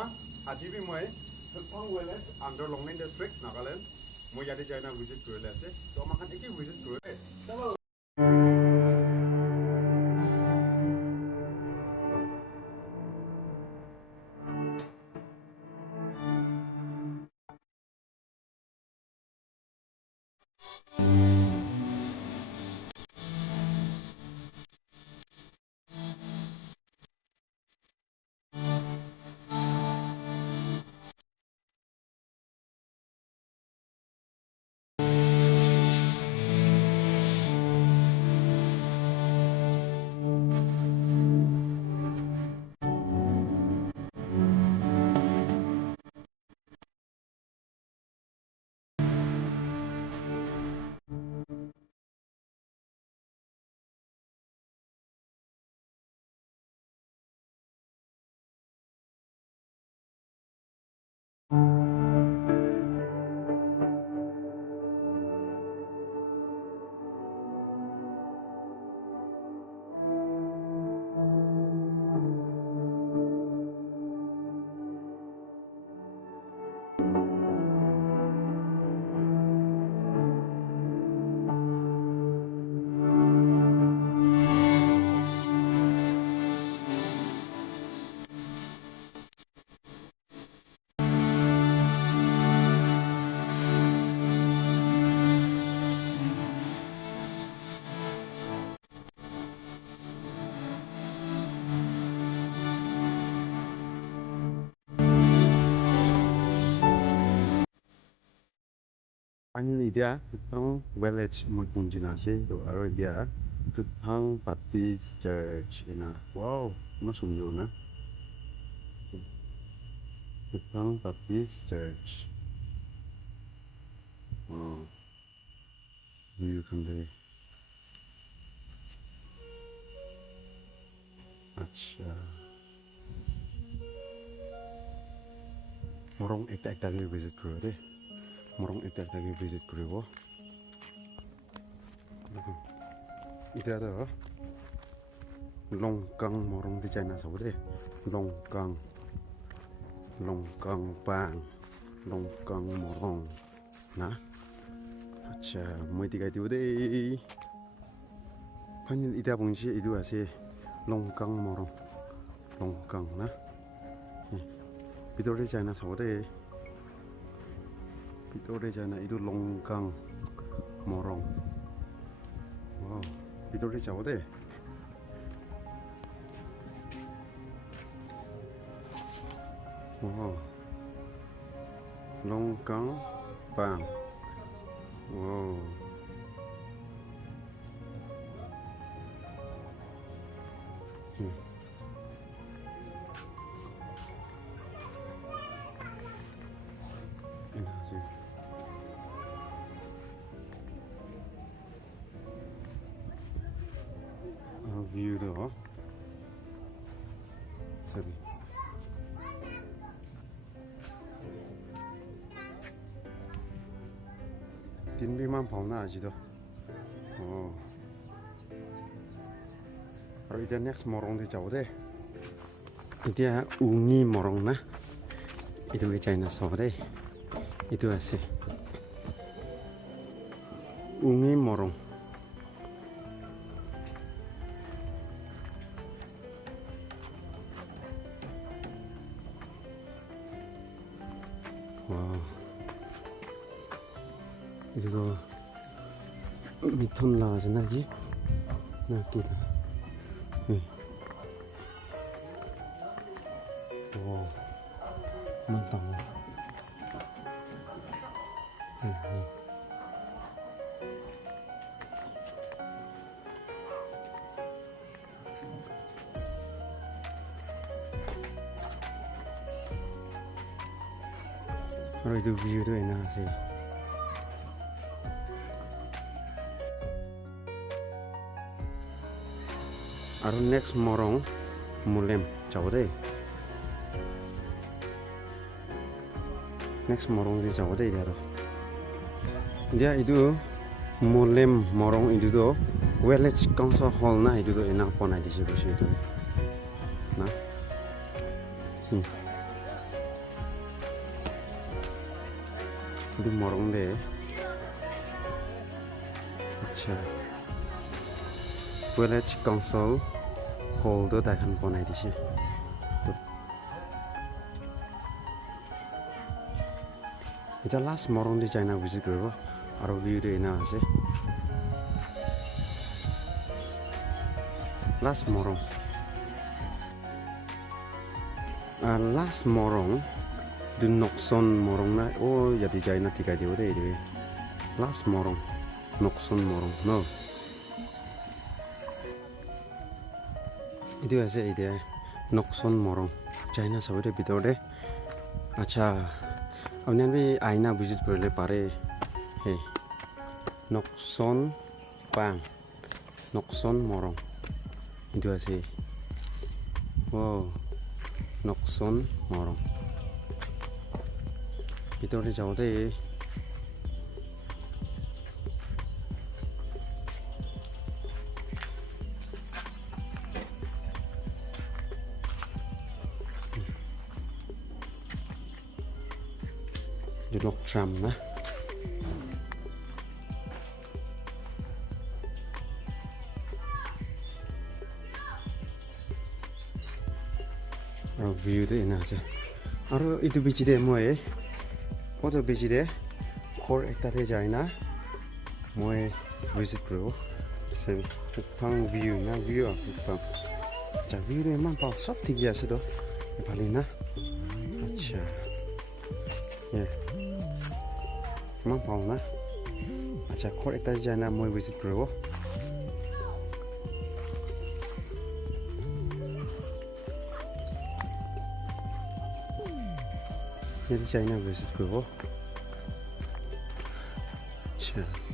Mama, Ajibi Moy, Pang Wellness, under Longmen District, Nagaland. Mo jadi China visit kure lase. So makan iki visit kure. Chalo. Finally dia Tutang Village Munjinase to Arabia Tutang Baptist Church ina. Wow, nó sungguh na. Tutang Baptist Church. Oh, view kan deh. Acha. Morong ekta ke visit kru deh. Morong ekta ke visit kru wo. Itu ada longkang morong di China saudara. Longkang bang, longkang morong. Nah, acha, mau tiga itu deh. Panjang ida bungsi itu asih longkang morong, longkang nah. Pitor di China saudara. Pitor di China itu longkang morong. Wow, pitor di saudara. Wow, longkang bang. Wow. Ini sih. View doh. Sorry. 딘비만 보나 아지도. Rồi dia next morong di jauh deh. Dia ungi morong nah. Itu ke China sore. Itu asih. Ungi morong. Wow. Itu mitun lah lagi. Nah kita. Wow, mantap. Kalau itu view itu enak sih. Aru next morong mulem jauh deh. Next morong di jauh deh dia tuh. Dia itu mulem morong itu tuh village council hall nah itu tuh enak pon aja sih itu. Nah, itu morong deh. আচ্ছা village council hall এখন বনাই দিছে এটা last মৰং দি China visit কৰিব আৰু ভিউটো এনা আছে লাষ্ট মৰং লাষ্ট মৰং du nokson morong na ইয়াতে যায় না টিকাই দিব দেই লাষ্ট মৰং nokson morong no itu আছে এতিয়া nokson morong চাইনা সবতে ভিতৰতে আচ্ছা আপনি আমি আইনা ভিজিট কৰিলে পাৰে হে nokson pang nokson morong itu আছে wow nokson morong ভিতরে যাওঁতে Lok tram na আৰু view তো এনা আছে আৰু ইটো বিচিতে মই কত বিচিতে ঘৰ একটাতে যায় না মই ভিজিট কৰিব ফাং ভিউ না ভিউ ফাং আচ্ছা ভিউ ইমান পাওঁ সব ঠিকই আছে তো ভালেই না আচ্ছা ইমান পাওঁ না আচ্ছা ঘৰ একটাতে যায় না মই ভিজিট কৰিব Jadi China visit ko. Acha.